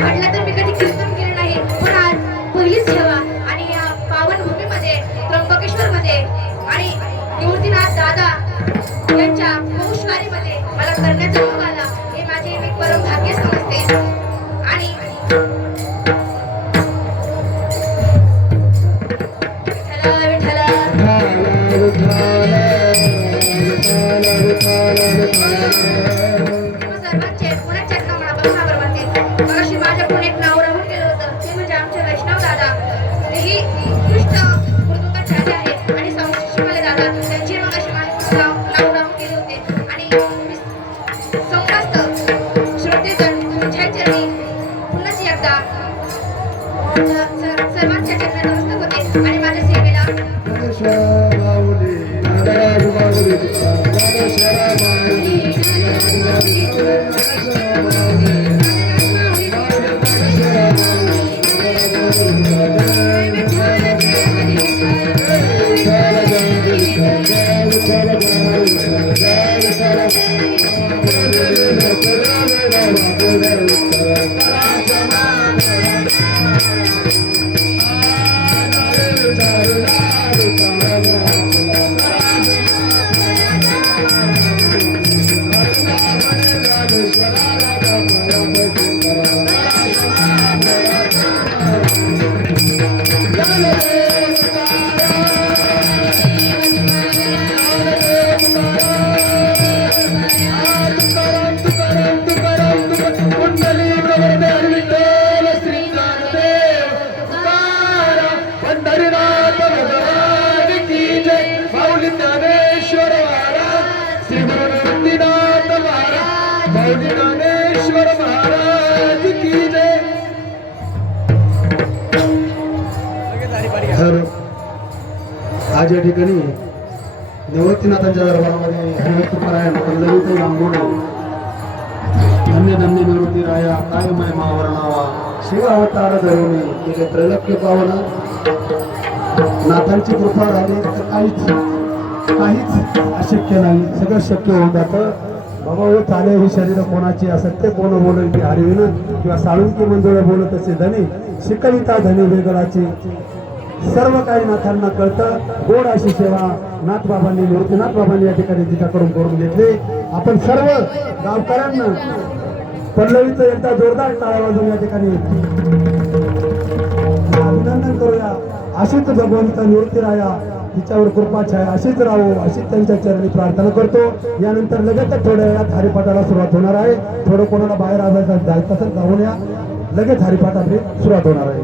म्हटलं तर मी कधी कीर्तन केलं नाही, पण आज पहिलीच सेवा आणि या पावन भूमीमध्ये करण्याचा योग आला हे माझे मी परम भाग्य समजते. आणि सर्वांचे पुण्याच्या नावाबरोबर म्हणते मगाशी माझ्याकडून एक नाव राहून गेलं होतं ते म्हणजे आमचे वैष्णव दादा. तेही उत्कृष्ट मृदुंगाचार्य आहेत आणि संस्कृत दादा त्यांची मगाशी माझ्याकडून नाव राहून गेले होते. आणि समस्त श्रोतेजण तुमच्या चरणी पुन्हा एकदा सर्वांच्या चरणी नमस्कार होते आणि माझ्या सेवेला ज्ञानेश्वर महाराज की जय. आज या ठिकाणी निवृत्तीनाथांच्या दरबारामध्ये हरिभक्तपरायण पल्लवीत लांबोडे धन्य धन्य निवृत्ती राया काय महिमा वर्णावा शिव अवतार धरुणी केले त्रैलोक्य पावन. नाथांची कृपा झाली तर काहीच अशक्य नाही, सगळं शक्य होऊन जातं. बाबा हो चाले ही शरीर कोणाची असत्य कोण बोलत ती हरविन किंवा साळुंकी मंजुळ बोलत असे धनी शिकविता धनी वेगळाची. सर्व काही नाथांना कळतं. गोड अशी सेवा नाथबाबांनी निवृत्तीनाथ बाबांनी या ठिकाणी तिच्याकडून करून घेतली. आपण सर्व गावकऱ्यांना पल्लवीचं एकदा जोरदार टाळा वाजवून या ठिकाणी अभिनंदन करूया. अशीच भगवंत निवृत्ती राया तिच्यावर कृपा छाया अशीच राहू अशीच त्यांच्या चरणी प्रार्थना करतो. यानंतर लगेच थोड्या वेळात हरिपाठाला सुरुवात होणार आहे. थोडं कोणाला बाहेर जायचं असेल जाऊन या. लगेच हरिपाठ आपली सुरुवात होणार आहे.